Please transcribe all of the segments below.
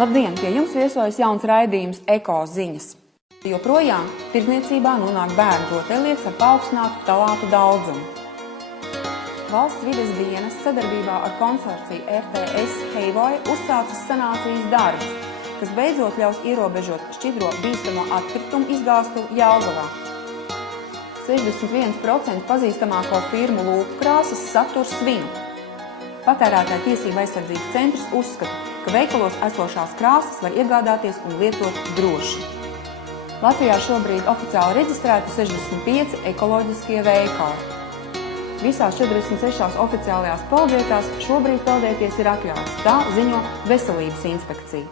Labdien! Pie jums viesojas jauns raidījums Eko ziņas. Joprojām tirdzniecībā nonāk bērnu rotaļlietas ar paaugstinātu ftalātu daudzumu. Valsts vides dienas sadarbībā ar konsorciju RTS Heivoja uzsācis sanācijas darbus, kas beidzot ļaus ierobežot šķidro bīstamo atkritumu izgāstu Jelgavā. 61% pazīstamāko firmu lūpu krāsas satur svinu. Patērētāju tiesību aizsardzības centrs uzskata, ka veikalos esošās krāsas var iegādāties un lietot droši. Latvijā šobrīd oficiāli reģistrēti 65 ekoloģiskie veikali. Visās 46 oficiālajās peldvietās šobrīd peldēties ir atļauts, tā ziņo Veselības inspekcija.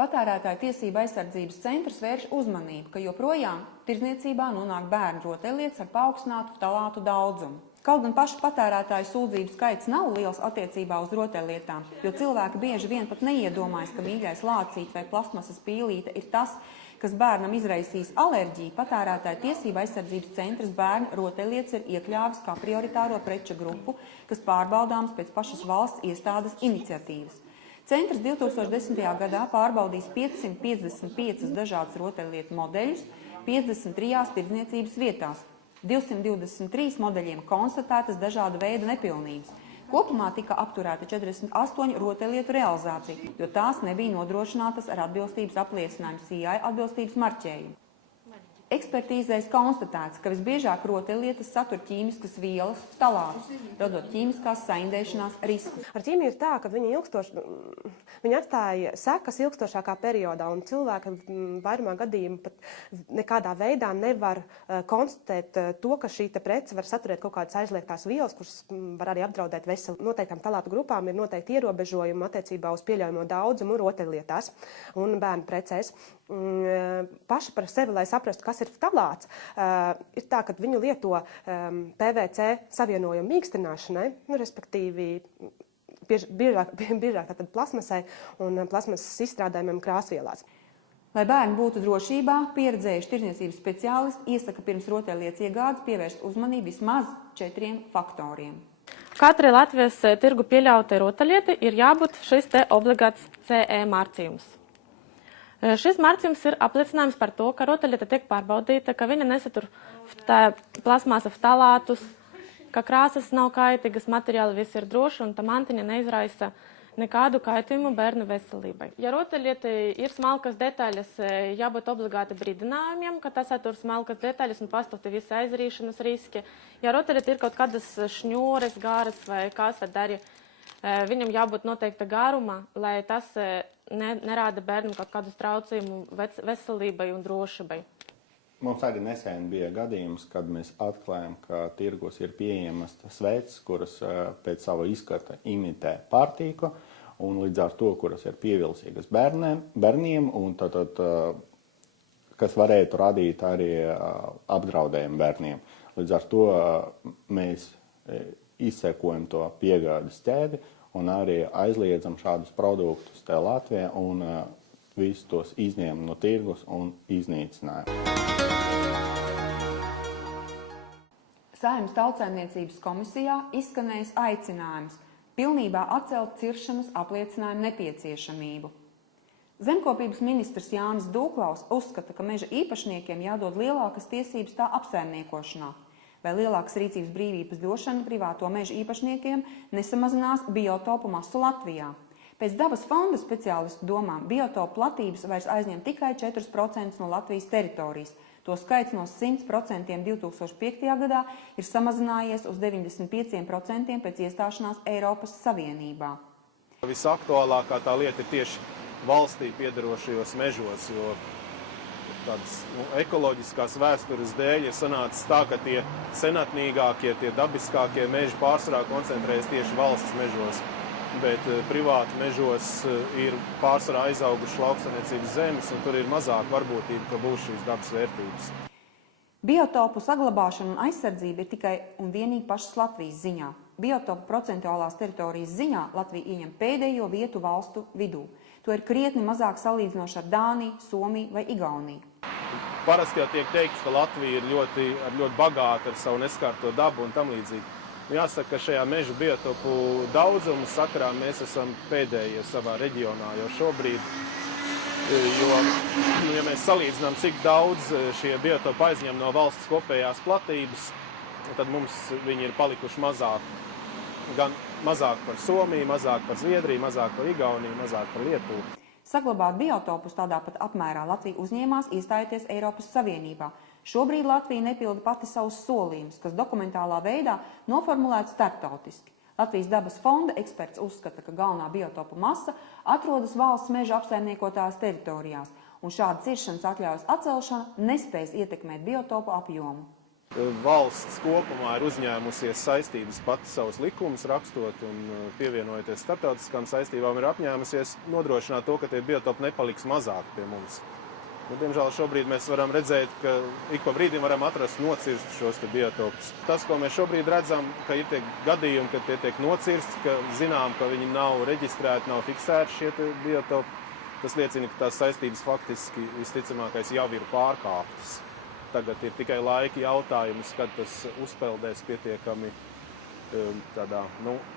Patērētāju tiesību aizsardzības centrs vērš uzmanību, ka joprojām tirdzniecībā nonāk bērnu rotaļlietas ar paaugstinātu ftalātu daudzumu. Kaut gan pašu patērētāju sūdzību skaits nav liels attiecībā uz rotaļlietām, jo cilvēki bieži vien pat neiedomājas, ka mīļais lācīte vai plasmasas pīlīte ir tas, kas bērnam izraisīs alerģiju. Patērētāju tiesību aizsardzības centrs bērnu rotaļlietas ir iekļāvis kā prioritāro preču grupu, kas pārbaudāms pēc pašas valsts iestādes iniciatīvas. Centrs 2010. gadā pārbaudīs 555 dažādas rotaļlietu modeļus 53 tirdzniecības vietās. 223 modeļiem konstatētas dažāda veida nepilnības. Kopumā tika apturēta 48 rotaļlietu realizācija, jo tās nebija nodrošinātas ar atbilstības apliecinājumu CI atbilstības marķējumu. Ekspertīzēs konstatēts, ka visbiežāk rotaļlietas satur ķīmiskas vielas, ftalātus, radot ķīmiskās saindēšanās riskus. Ar ķīmiju ir tā, ka viņi atstāja sekas ilgstošākā periodā, un cilvēki vairumā gadījumu pat nekādā veidā nevar konstatēt to, ka šī prece var saturēt kaut kādas aizliegtās vielas, kuras var arī apdraudēt veselību. Noteiktām ftalātu grupām ir noteikti ierobežojumi attiecībā uz pieļaujamo daudzumu rotaļlietās un bērnu precēs. Paši par sevi, lai saprastu, kas ir ftalāts, ir tā, ka viņu lieto PVC savienojumu mīkstināšanai, respektīvi biežāk tātad plasmasai un plasmasas izstrādājumiem krāsvielās. Lai bērni būtu drošībā, pieredzējuši tirdzniecības speciālisti iesaka pirms rotaļlietas iegādes pievērst uzmanību vismaz 4 faktoriem. Katrai Latvijas tirgu pieļautai rotaļlietai ir jābūt šis te obligāts CE marķījums. Šis marķījums ir apliecinājums par to, ka rotaļlieta tiek pārbaudīta, ka viņa nesatur plasmasa ftalātus, ka krāsas nav kaitīgas, materiāli viss ir droši un tā mantiņa neizraisa nekādu kaitījumu bērnu veselībai. Ja rotaļlieta ir smalkas detaļas, jābūt obligāti brīdinājumiem, ka tas satur smalkas detaļas un pastāv visi aizrīšanas riski. Ja rotaļlieta ir kaut kādas šņūres, garas vai kas, tad arī viņam jābūt noteikta garuma, lai tas nerāda bērnam kaut kādus traucējumu veselībai un drošībai. Mums arī nesen bija gadījums, kad mēs atklājam, ka tirgos ir pieejamas sveces, kuras pēc sava izskata imitē pārtīku, un līdz ar to, kuras ir pievilcīgas bērniem, un kas varētu radīt arī apdraudējumu bērniem. Līdz ar to mēs izsekojam to piegādes ķēdi un arī aizliedzam šādus produktus te Latvijā un visus tos izņēmam no tirgus un iznīcinājam. Saeimas Tautsaimniecības komisijā izskanējis aicinājums pilnībā atcelt ciršanas apliecinājumu nepieciešamību. Zemkopības ministrs Jānis Dūklaus uzskata, ka meža īpašniekiem jādod lielākas tiesības tā apsaimniekošanā. Vai lielākas rīcības brīvības došana privāto meža īpašniekiem nesamazinās biotopu masu Latvijā. Pēc dabas fonda speciālistu domām biotopu platības vairs aizņem tikai 4% no Latvijas teritorijas. To skaits no 100% 2005. gadā ir samazinājies uz 95% pēc iestāšanās Eiropas Savienībā. Visaktuālākā tā lieta ir tieši valstī piederošajos mežos, jo tādas ekoloģiskās vēstures dēļ ir sanācis tā, ka tie senatnīgākie, tie dabiskākie meži pārsvarā koncentrējas tieši valsts mežos, bet privāti mežos ir pārsvarā aizauguši lauksaimniecības zemes, un tur ir mazāk varbūtība, ka būs šīs dabas vērtības. Biotopu saglabāšana un aizsardzība ir tikai un vienīgi pašas Latvijas ziņā. Biotopu procentuālās teritorijas ziņā Latvija ieņem pēdējo vietu valstu vidū. To ir krietni mazāk salīdzinoši ar Dāniju, Somiju vai Igauniju. Parasti jau tiek teikts, ka Latvija ir ļoti bagāta ar savu neskārto dabu un tam līdzīgi. Jāsaka, ka šajā meža biotopu daudzuma sakarā mēs esam pēdējie savā reģionā jau šobrīd. Jo, ja mēs salīdzinām, cik daudz šie biotopi aizņem no valsts kopējās platības, tad mums viņi ir palikuši mazāk. Gan mazāk par Somiju, mazāk par Zviedriju, mazāk par Igauniju, mazāk par Lietuvu. Saglabāt biotopus tādā pat apmērā Latvija uzņēmās iestājoties Eiropas Savienībā. Šobrīd Latvija nepilda pati savus solījumus, kas dokumentālā veidā noformulēti starptautiski. Latvijas dabas fonda eksperts uzskata, ka galvenā biotopu masa atrodas valsts meža apsaimniekotās teritorijās, un šāda ciršanas atļaujas atcelšana nespējas ietekmēt biotopu apjomu. Valsts kopumā ir uzņēmusies saistības pati savus likumus rakstot un pievienojoties starptautiskām saistībām ir apņēmusies nodrošināt to, ka tie biotopi nepaliks mazāk pie mums. Diemžēl šobrīd mēs varam redzēt, ka ik pa brīdim varam atrast nocirst šos biotopus. Tas, ko mēs šobrīd redzam, ka ir tie gadījumi, kad tie tiek nocirsti, ka zinām, ka viņi nav reģistrēti, nav fiksēti šie biotopi, tas liecina, ka tās saistības faktiski visticamākais jau ir pārkāptas. Tagad ir tikai laika jautājums, kad tas uzpeldēs pietiekami tādā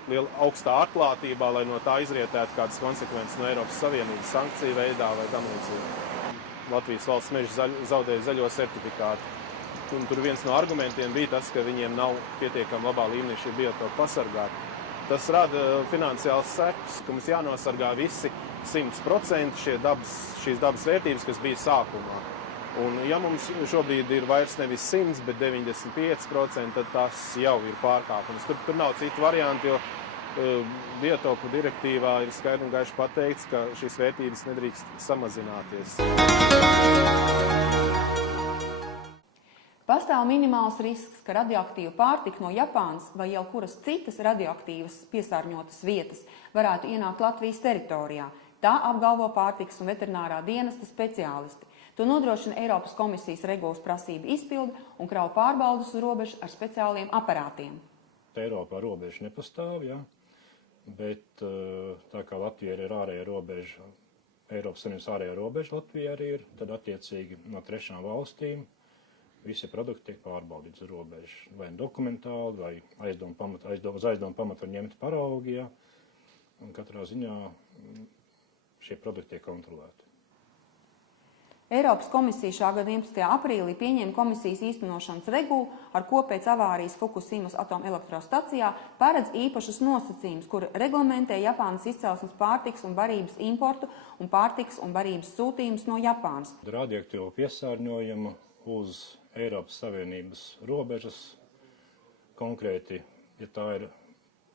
liela augstā atklātībā, lai no tā izrietētu kādas konsekvences no Eiropas Savienības sankciju veidā vai tam līdzīgi. Latvijas valsts meža zaudēja zaļo certifikātu. Un tur viens no argumentiem bija tas, ka viņiem nav pietiekami labā līmenī šie biotopi pasargāti. Tas rada finansiāls sekas, ka mums jānosargā visi 100% šīs dabas vērtības, kas bija sākumā. Un ja mums šobrīd ir vairs nevis 100, bet 95%, tad tas jau ir pārkāpums. Tur nav citu variantu, jo biotopu direktīvā ir skaidri un gaiši pateikts, ka šīs vērtības nedrīkst samazināties. Pastāv minimāls risks, ka radioaktīva pārtika no Japānas vai jau kuras citas radioaktīvas piesārņotas vietas varētu ienākt Latvijas teritorijā. Tā apgalvo pārtikas un veterinārā dienesta speciālisti. To nodrošina Eiropas komisijas regulas prasība izpilde un kravu pārbaudas uz robežu ar speciāliem aparātiem. Eiropā robeža nepastāv, ja? Bet tā kā Latvija ir ārējā robeža, Eiropas Savienības ārējā robeža Latvija arī ir, tad attiecīgi no trešām valstīm visi produkti tiek pārbaudīti uz robežu. Vai dokumentāli, vai uz aizdomu pamatu var ņemt paraugi, ja? Un katrā ziņā šie produkti tiek kontrolēti. Eiropas komisija šā gada 11. aprīlī pieņēma komisijas īstenošanas regulu, ar ko pēc avārijas Fukushimas atomelektrostacijā paredz īpašus nosacījumus, kur reglamentē Japānas izcelsmes pārtikas un barības importu un pārtikas un barības sūtījumus no Japānas. Radioaktīvo piesārņojumu uz Eiropas Savienības robežas, konkrēti, ja tā ir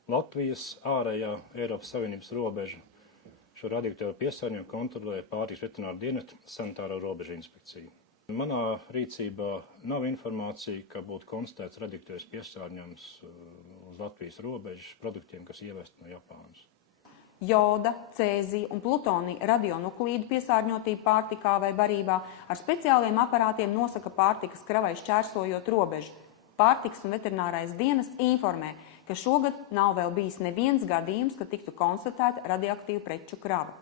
Latvijas ārējā Eiropas Savienības robeža, šo radioaktīvo piesārņojumu kontrolē pārtikas veterināra dienesta sanitāro robežu inspekcija. Manā rīcībā nav informācija, ka būtu konstatēts radioaktīvs piesārņojums uz Latvijas robežas produktiem, kas ievesti no Japānas. Joda, cēzija un plutonija radionuklīdu piesārņotība pārtikā vai barībā ar speciāliem aparātiem nosaka pārtikas kravai šķērsojot robežu. Pārtikas un veterinārais dienests informē, ka šogad nav vēl bijis neviens gadījums, ka tiktu konstatēta radioaktīva preču krava.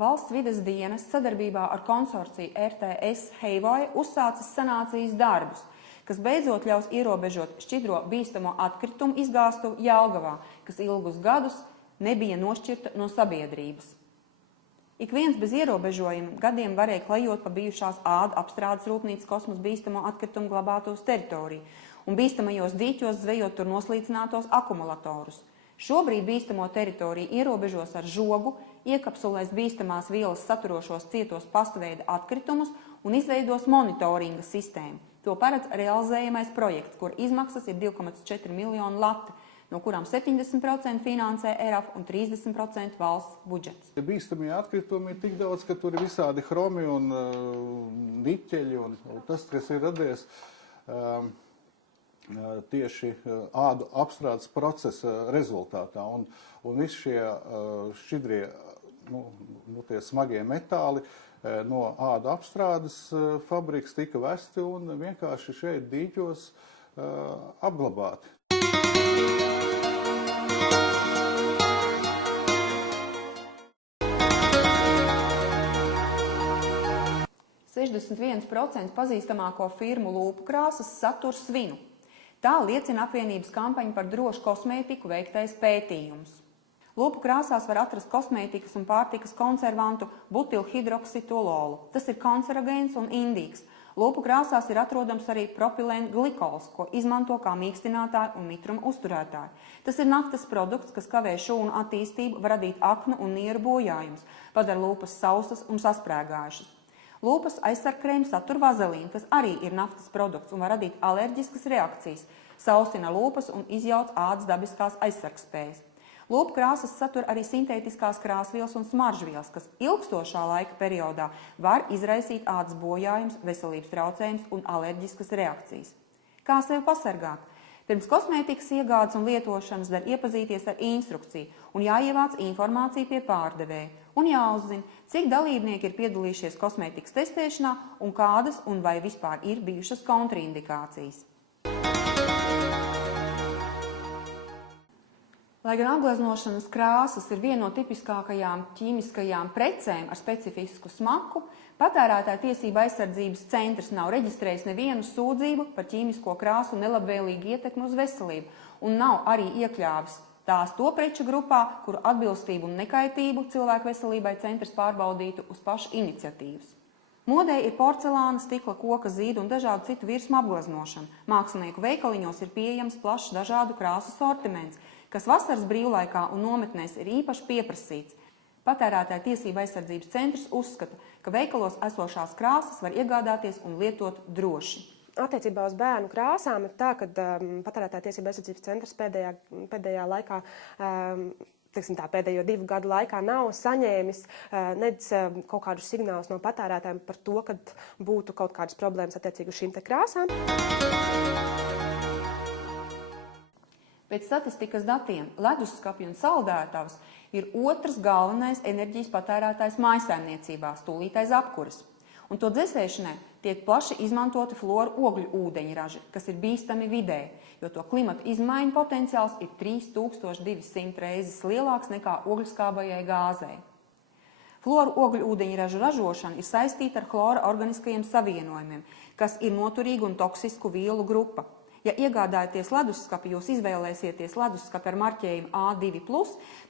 Valsts vides dienests sadarbībā ar konsorciju RTS Heivoja uzsācis sanācijas darbus, kas beidzot ļaus ierobežot šķidro bīstamo atkritumu izgāstuvi Jelgavā, kas ilgus gadus nebija nošķirta no sabiedrības. Ik viens bez ierobežojuma gadiem varēja klejot pa bijušās ādu apstrādes rūpnīcas kosmosa bīstamo atkritumu glabātos teritoriju un bīstamajos dīķos zvejot tur noslīcinātos akumulatorus. Šobrīd bīstamo teritoriju ierobežos ar žogu, iekapsulēs bīstamās vielas saturošos cietos pastaveida atkritumus un izveidos monitoringa sistēmu. To paredz realizējamais projekts, kur izmaksas ir 2,4 miljonu lati, no kurām 70% finansē ERAF un 30% valsts budžets. Bīstamie atkritumi ir tik daudz, ka tur ir visādi hromi un niķeļi un tas, kas ir radies tieši ādu apstrādes procesa rezultātā. Un visi šie šķidrie, tie smagie metāli no ādu apstrādes fabrikas tika vesti un vienkārši šeit dīķos apglabāti. 61% pazīstamāko firmu lūpu krāsas satur svinu. Tā liecina apvienības kampaņa par drošu kosmētiku veiktais pētījums. Lūpu krāsās var atrast kosmētikas un pārtikas konservantu butilhidroksitololu. Tas ir kancerogēns un indīgs. Lūpu krāsās ir atrodams arī propilēna glikols, ko izmanto kā mīkstinātāju un mitruma uzturētāju. Tas ir naftas produkts, kas kavē šūnu attīstību, var radīt aknu un nieru bojājumus, padara lūpas sausas un sasprēgājušas. Lūpas aizsargkrēms satur vazelīnu, kas arī ir naftas produkts un var radīt alerģiskas reakcijas, sausina lūpas un izjauc ādas dabiskās aizsargspējas. Lūpu krāsas satur arī sintētiskās krāsvielas un smaržvielas, kas ilgstošā laika periodā var izraisīt ādas bojājums, veselības traucējums un alerģiskas reakcijas. Kā sevi pasargāt? Pirms kosmētikas iegādes un lietošanas dar iepazīties ar instrukciju un jāievāc informācija pie pārdevēja. Un jāuzzina, cik dalībnieki ir piedalījušies kosmētikas testēšanā un kādas un vai vispār ir bijušas kontraindikācijas. Lai gan apgleznošanas krāsas ir viena no tipiskākajām ķīmiskajām precēm ar specifisku smaku, Patērētāju tiesību aizsardzības centrs nav reģistrējis nevienu sūdzību par ķīmisko krāsu nelabvēlīgu ietekmi uz veselību un nav arī iekļāvis tās to preču grupā, kuru atbilstību un nekaitību cilvēku veselībai centrs pārbaudītu uz pašu iniciatīvas. Modē ir porcelāna, stikla, koka, zīda un dažādu citu virsmu apgleznošana. Mākslinieku veikaliņos ir pieejams plašs dažādu krāsu sortiments, kas vasaras brīvlaikā un nometnēs ir īpaši pieprasīts. Patērētāju tiesību aizsardzības centrs uzskata, ka veikalos esošās krāsas var iegādāties un lietot droši. Attiecībā uz bērnu krāsām ir tā, ka Patērētāju tiesību aizsardzības centrs pēdējā laikā, pēdējo 2 gadu laikā nav saņēmis nedz kaut kādus signālus no patērētājiem par to, ka būtu kaut kādas problēmas attiecīgi uz šīm te krāsām. Pēc statistikas datiem leduskapji un saldētavas ir otrs galvenais enerģijas patērētājs mājsaimniecībās, tūlīt aiz apkuras. Un to dzēsēšanai tiek plaši izmantoti fluoru ogļu ūdeņraži, kas ir bīstami vidē, jo to klimata izmaiņu potenciāls ir 3200 reizes lielāks nekā ogļskābajai gāzei. Fluoru ogļu ūdeņražu ražošana ir saistīta ar chlora organiskajiem savienojumiem, kas ir noturīgu un toksisku vielu grupa. Ja iegādājaties leduskapi, jūs izvēlēsieties leduskapi ar marķējumu A2+,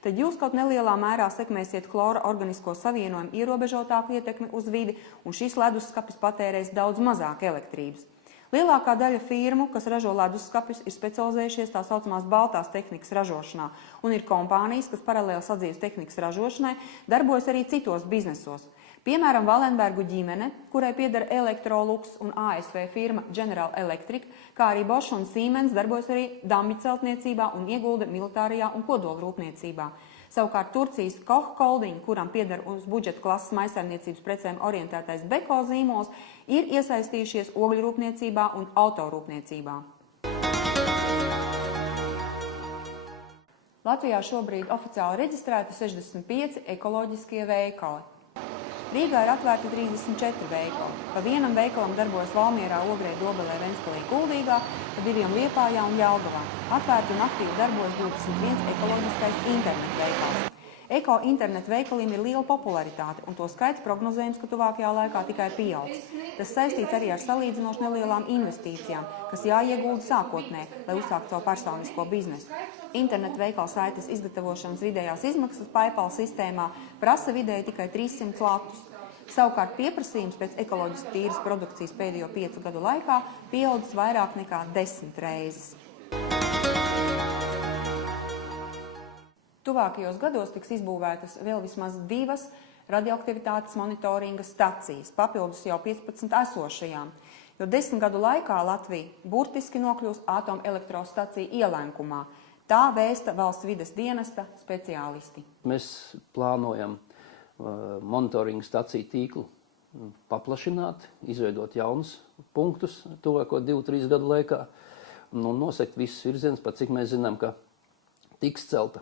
tad jūs kaut nelielā mērā sekmēsiet chlora organisko savienojumu ierobežotāku ietekmi uz vidi, un šis leduskapis patērēs daudz mazāk elektrības. Lielākā daļa firmu, kas ražo leduskapis, ir specializējušies tā saucamās baltās tehnikas ražošanā, un ir kompānijas, kas paralēli sadzīves tehnikas ražošanai, darbojas arī citos biznesos. Piemēram, Valenbergu ģimene, kurai pieder Electrolux un ASV firma General Electric, kā arī Bosch un Siemens darbojas arī dambi celtniecībā un iegulda militārajā un kodolrūpniecībā. Savukārt Turcijas Koch Holding, kuram pieder uz budžeta klases maisaimniecības precēm orientētais Beko zīmols, ir iesaistījušies ogļrūpniecībā un autorūpniecībā. Latvijā šobrīd oficiāli reģistrēti 65 ekoloģiskie veikali. Rīgā ir atvērti 34 veikali. Pa vienam veikalam darbojas Valmierā, Ogrē, Dobelē, Ventspilī, Kuldīgā, pa 2 Liepājā un Jelgavā. Atvērti un aktīvi darbojas 21 ekoloģiskais internetu veikals. Eko internetu veikaliem ir liela popularitāte, un to skaits prognozējums, ka tuvākajā laikā tikai pieaugs. Tas saistīts arī ar salīdzinoši nelielām investīcijām, kas jāiegulda sākotnē, lai uzsāktu savu personisko biznesu. Internetu veikala saites izgatavošanas vidējās izmaksas PayPal sistēmā prasa vidēji tikai 300 latus. Savukārt pieprasījums pēc ekoloģiski tīras produkcijas pēdējo 5 gadu laikā pieaudzis vairāk nekā 10 reizes. Tuvākajos gados tiks izbūvētas vēl vismaz 2 radioaktivitātes monitoringa stacijas, papildus jau 15 esošajām, jo 10 gadu laikā Latvija burtiski nokļūs atomelektrostaciju ielenkumā. Tā vēsta valsts vides dienesta speciālisti. Mēs plānojam monitoringa staciju tīklu paplašināt, izveidot jaunus punktus tuvāko 2-3 gadu laikā un nosekt visus virzienus, pat cik mēs zinām, ka tiks celta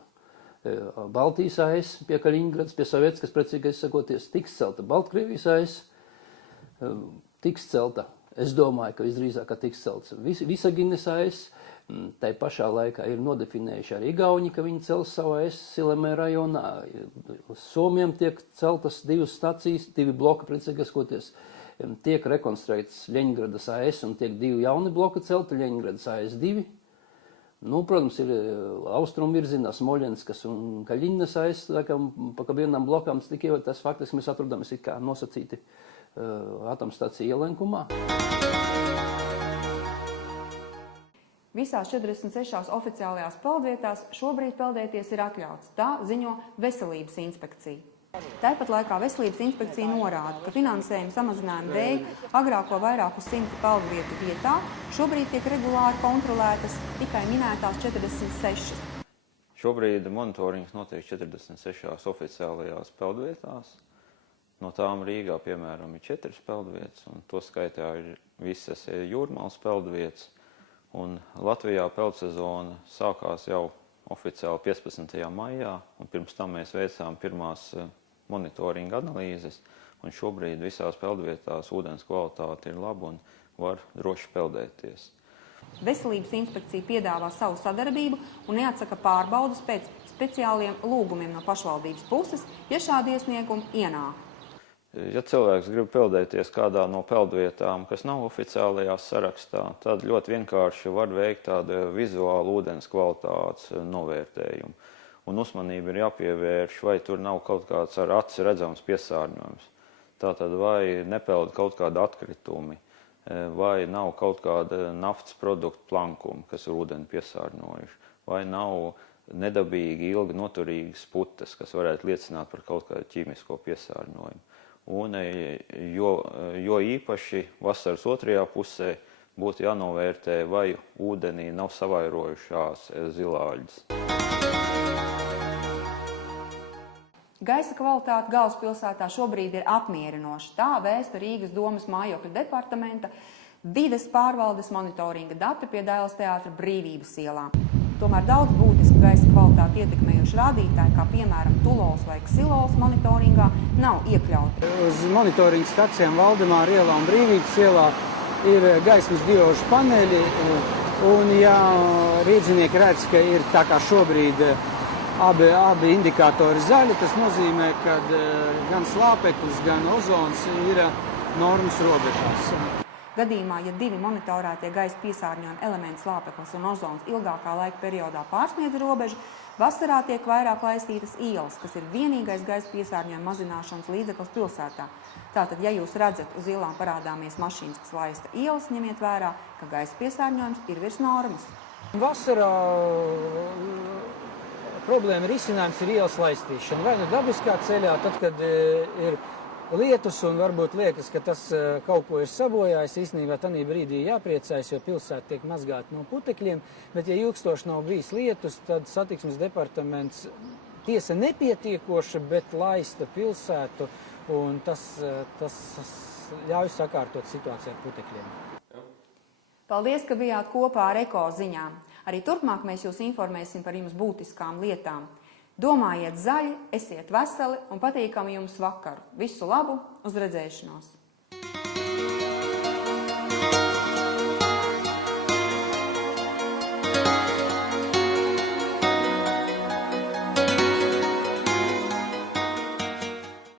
Baltijas AES pie Kaļiņgrads, pie Sovietskas, precīgāk sakoties, tiks celta Baltkrievijas AES, tiks celta, es domāju, ka visdrīzāk tiks celts Visaginas AES, Tai pašā laikā ir nodefinējuši arī Igauņi, ka viņi cels savā Silemē rajonā. Somiem tiek celtas 2 stacijas, 2 bloki, precīgaskoties. Tiek rekonstruēts Ļeņingradas AS un tiek 2 jauni bloki celti, Ļeņingradas AS2. Nu, protams, ir austrumu virzienā Smoļenskas un Kaļiņas AS, pa kabienām blokām tikai tas faktiski mēs atrodamies it kā nosacīti atomstacija ielenkumā. Visās 46 oficiālajās peldvietās šobrīd peldēties ir atļauts. Tā ziņo Veselības inspekcija. Tāpat laikā Veselības inspekcija norāda, ka finansējuma samazinājuma dēļ agrāko vairāku 100 peldvietu vietā šobrīd tiek regulāri kontrolētas tikai minētās 46. Šobrīd monitorings notiek 46 oficiālajās peldvietās. No tām Rīgā, piemēram, ir 4 peldvietas, un to skaitā ir visas Jūrmālas peldvietas. Un Latvijā peldsezona sākās jau oficiāli 15. maijā, un pirms tam mēs veicām pirmās monitoringa analīzes, un šobrīd visās peldvietās ūdens kvalitāte ir laba un var droši peldēties. Veselības inspekcija piedāvā savu sadarbību un neatsaka pārbaudas pēc speciāliem lūgumiem no pašvaldības puses, ja šādi iesniegumi ienāk. Ja cilvēks grib peldēties kādā no peldvietām, kas nav oficiālajā sarakstā, tad ļoti vienkārši var veikt tādu vizuālu ūdens kvalitātes novērtējumu. Un uzmanība ir jāpievērš, vai tur nav kaut kāds ar aci redzams piesārņojums. Tātad vai nepeld kaut kādi atkritumi, vai nav kaut kāda naftas produktu plankuma, kas ir ūdeni piesārņojuši, vai nav nedabīgi ilgi noturīgas putas, kas varētu liecināt par kaut kādu ķīmisko piesārņojumu. Un jo īpaši vasaras otrajā pusē būtu jānovērtē, vai ūdenī nav savairojušās zilāļas. Gaisa kvalitāte galvaspilsētā šobrīd ir apmierinoša. Tā vēsta Rīgas domas mājokļu departamenta vides pārvaldes monitoringa dati pie Dailes teātra Brīvības ielā. Tomēr daudz būtisku gaisa kvalitāti ietekmējuši rādītāji, kā piemēram Tulols vai Ksilols monitoringā, nav iekļauti. Uz monitoringa stacijām Valdemāra ielā un Brīvības ielā ir gaismas diožu paneļi, un ja rīdzinieki redz, ka ir tā kā šobrīd abi indikātori zaļi, tas nozīmē, ka gan slāpeklis, gan ozons ir normas robežās. Gadījumā, ja 2 monitorētie gaisa piesārņojuma elementi slāpeklis un ozons ilgākā laika periodā pārsniedz robežu, vasarā tiek vairāk laistītas ielas, kas ir vienīgais gaisa piesārņojuma mazināšanas līdzeklis pilsētā. Tātad, ja jūs redzat uz ielām parādāmies mašīnas, kas laista ielas, ņemiet vērā, ka gaisa piesārņojums ir virs normas. Vasarā problēma risinājums ir ielas laistīšana. Vai nu dabiskā ceļā, tad, kad ir lietus un varbūt liekas, ka tas kaut ko ir sabojājis, īstenībā tanī brīdī jāpriecājas, jo pilsēta tiek mazgāta no putekļiem, bet ja ilgstoši nav bijis lietus, tad satiksmes departaments tiesa nepietiekoša, bet laista pilsētu, un tas ļauj sakārtot situāciju ar putekļiem. Paldies, ka bijāt kopā ar Eko ziņām. Arī turpmāk mēs jūs informēsim par jums būtiskām lietām. Domājiet zaļi, esiet veseli un patīkami jums vakaru. Visu labu, uz redzēšanos!